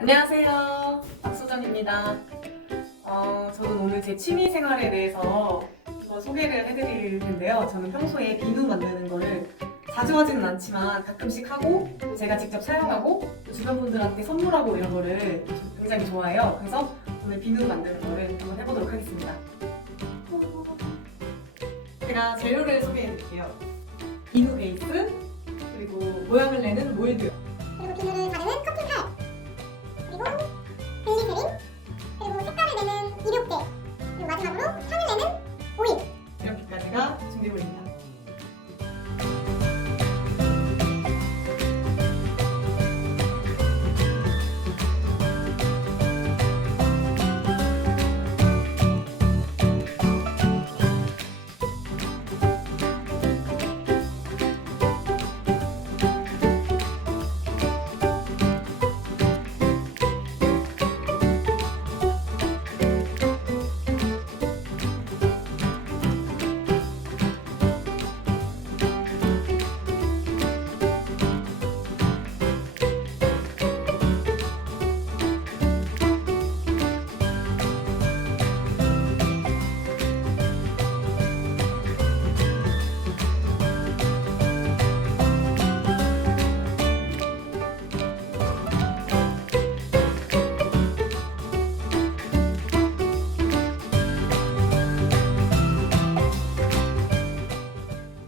안녕하세요. 박소정입니다. 어, 저는 오늘 제 취미 생활에 대해서 어, 소개를 해드릴 텐데요. 저는 평소에 비누 만드는 거를 자주 하지는 않지만 가끔씩 하고 또 제가 직접 사용하고 또 주변 분들한테 선물하고 이런 거를 굉장히 좋아해요. 그래서 오늘 비누 만드는 거를 한번 해보도록 하겠습니다. 제가 재료를 소개해드릴게요. 비누 베이스 그리고 모양을 내는 몰드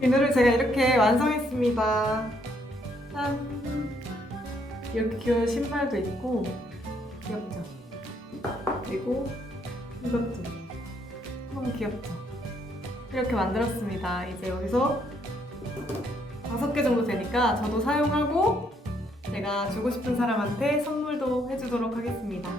비누를 제가 이렇게 완성했습니다. 짠! 이렇게 신발도 있고 귀엽죠? 그리고 이것도 너무 귀엽죠? 이렇게 만들었습니다. 이제 여기서 다섯 개 정도 되니까 저도 사용하고 제가 주고 싶은 사람한테 선물도 해주도록 하겠습니다.